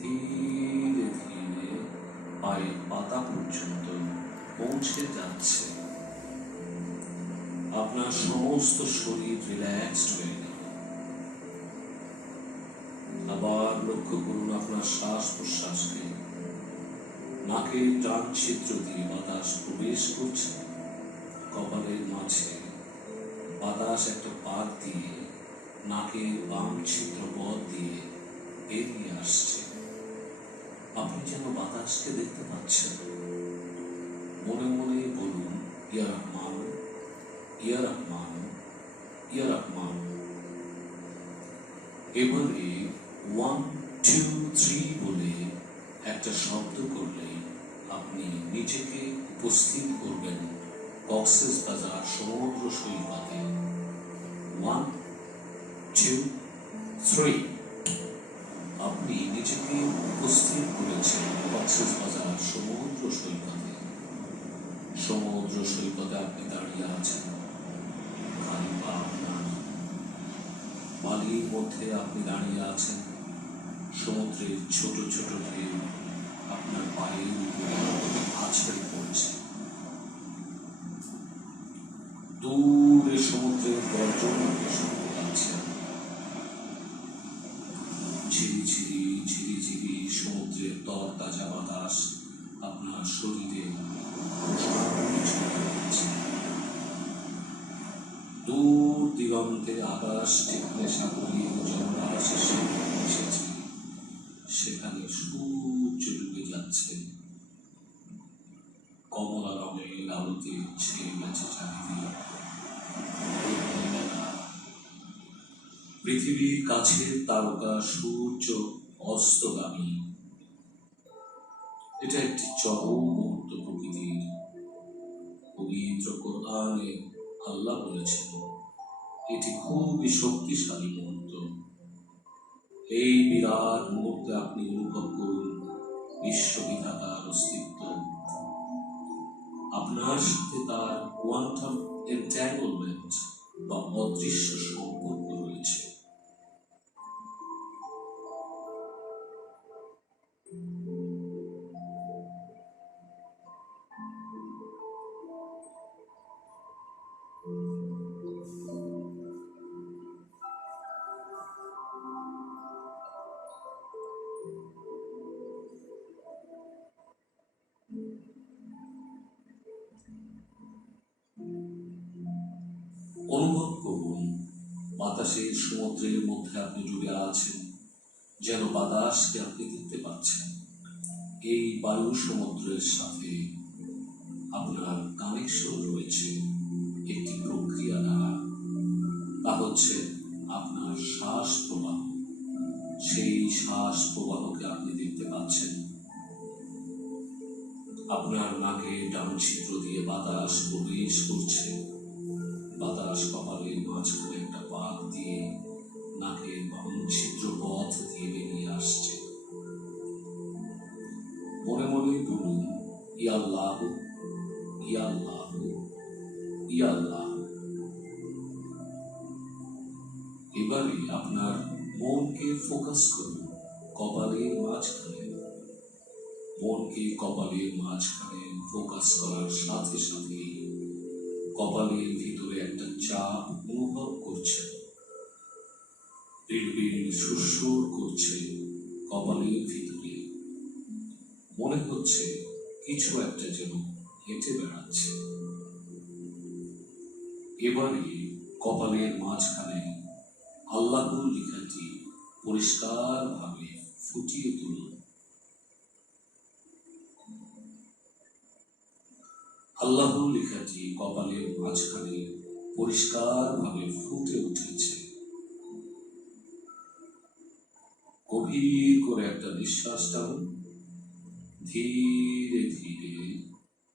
ধীরে ধীরে পায়ের পাতা পর্যন্ত পৌঁছে যাচ্ছে। আপনার সমস্ত শরীর রিল্যাক্সড হয়ে আবার লক্ষ্য করুন আপনার শ্বাস প্রশ্বাসকে। নাকের টান ছিদ্র দিয়ে বাতাস প্রবেশ করছে। কপালের মাঝে বাতাস একটা পাক দিয়ে নাকের বাম ছিদ্র পথ দিয়ে বেরিয়ে আসছে। আপনি যেন বাতাসকে দেখতে পাচ্ছেন। মনে মনে বলুন এবারে ওয়ান টু থ্রি বলে একটা শব্দ করলে আপনি নিজেকে উপস্থিত করবেন কক্সেস বাজার সমুদ্র সৈকতে। ওয়ান টু থ্রি আপনি নিজেকে উপস্থিত করেছেন কক্সেস বাজার সমুদ্র সৈকতে। সমুদ্র সৈকতে আপনি দাঁড়িয়ে আছেন। খালি পা বালির মধ্যে আপনি দাঁড়িয়ে আছেন। সমুদ্রের ছোট ছোট ঢেউ আপনার পায়ের উপরে আছড়ে পড়ছে। দূরে সমুদ্রের গর্জন আপনি শুনতে পাচ্ছেন ঝিরি ঝিরি সমুদ্রের তর তাজা বাতাস আপনার শরীরে। দূর দিগন্তে আকাশ যেখানে সাগরীয় জলরাশ এসে এসেছে, সেখানে সূর্য ডুবে যাচ্ছে কমলা রঙের আলোতে ছেয়ে গেছে চারিদিক। পৃথিবীর কাছের তারকা সূর্য অস্তগামী এটা একটি চরম মুহূর্ত প্রকৃতির। পবিত্র কোরআনে আল্লাহ বলেছেন, এটি খুবই শক্তিশালী মুহূর্ত। এই বিরাট মুহূর্তে আপনি অনুভব করুন বিশ্ববিধাতার অস্তিত্ব। আপনার সাথে তার কোয়ান্টাম এন্ট্যাঙ্গলমেন্ট বা অদৃশ্য সম্পর্ক অনুভব করুন বাতাসের সমুদ্রের মধ্যে আপনি ডুবে আছেন, যেন বাতাসকে আপনি দেখতে পাচ্ছেন। এই বায়ু সমুদ্রের সাথে আপনার কানেকশন রয়েছে একটি প্রক্রিয়া দ্বারা। তা হচ্ছে আপনার শ্বাস প্রবাহ। সেই শ্বাস প্রবাহকে আপনি দেখতে পাচ্ছেন। আপনার নাকে ডান ছিদ্র দিয়ে বাতাস প্রবেশ করছে। বাতাস কপালের মাঝখানে একটা পাক দিয়ে নাকের বাম ছিদ্র পথ দিয়ে বেরিয়ে আসছে। মনে মনে বলুন, ইয়াল্লাহ ইয়াল্লাহ ইয়াল্লাহ। এবারে আপনার মনকে ফোকাস করুন কপালের মাঝখানে। মনকে কপালের মাঝখানে ফোকাস করার সাথে সাথে কপালের ভিতরে একটা চাপ অনুভব করছে। বিড়বিড় সুরসুর করছে কপালের ভিতরে। মনে হচ্ছে কিছু একটা যেন হেঁটে বেড়াচ্ছে। এবারে কপালের মাঝখানে আল্লাহর লেখাটি পরিষ্কারভাবে ফুটিয়ে তুলুন। আল্লাহর লেখাটি কপালের মাঝখানে পরিষ্কারভাবে ফুটে উঠেছে। গভীর করে একটা নিঃশ্বাস টানুন। ধীরে ধীরে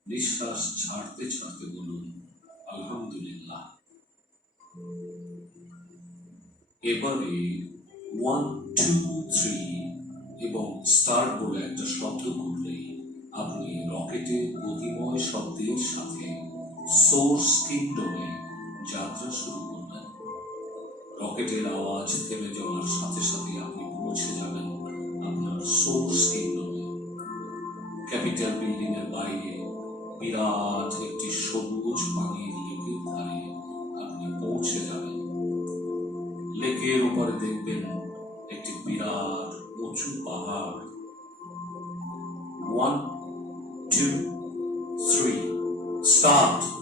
নিঃশ্বাস ছাড়তে ছাড়তে বলুন, আলহামদুলিল্লাহ। এবারে ওয়ান টু থ্রি এবং স্টার বলে একটা শব্দ করলেই আপনি রকেটের গতিময় শব্দের সাথে সোর্স কিংডমে যাত্রা শুরু করবেন। রকেটের আওয়াজ থেমে যাওয়ার সাথে সাথে আপনি পৌঁছে যাবেন আপনার সোর্স কিংডমে ক্যাপিটাল বিল্ডিং এর বাইরে বিরাট একটি সবুজ পানির লেকের Stop.